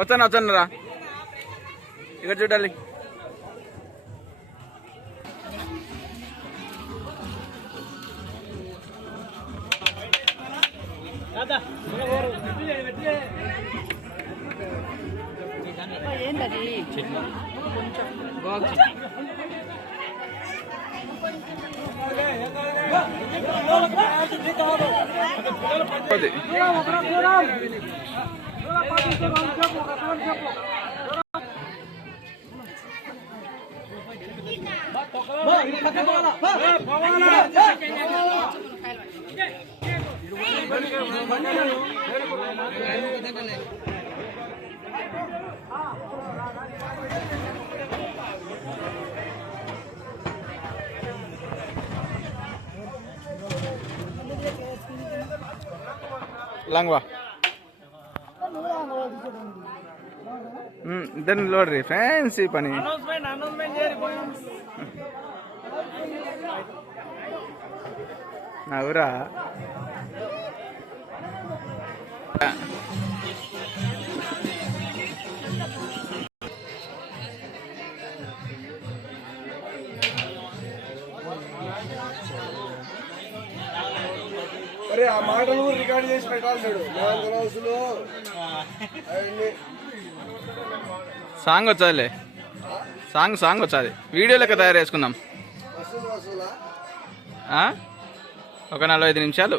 వచ్చాను రా, ఇక్కడ చూడాలి. ఏంటది ಲಾಂಗ್ವಾ ಇದನ್ನು ನೋಡ್ರಿ ಫ್ಯಾನ್ಸಿ ಪನಿ ಅವರ అరే ఆ మాటలు రికార్డ్ చేసి పెట్టాలి. రోజులు సాంగ్ వచ్చాదిలే, సాంగ్ వచ్చాది. వీడియో లెక్క తయారు చేసుకుందాం. ఒక 45 నిమిషాలు.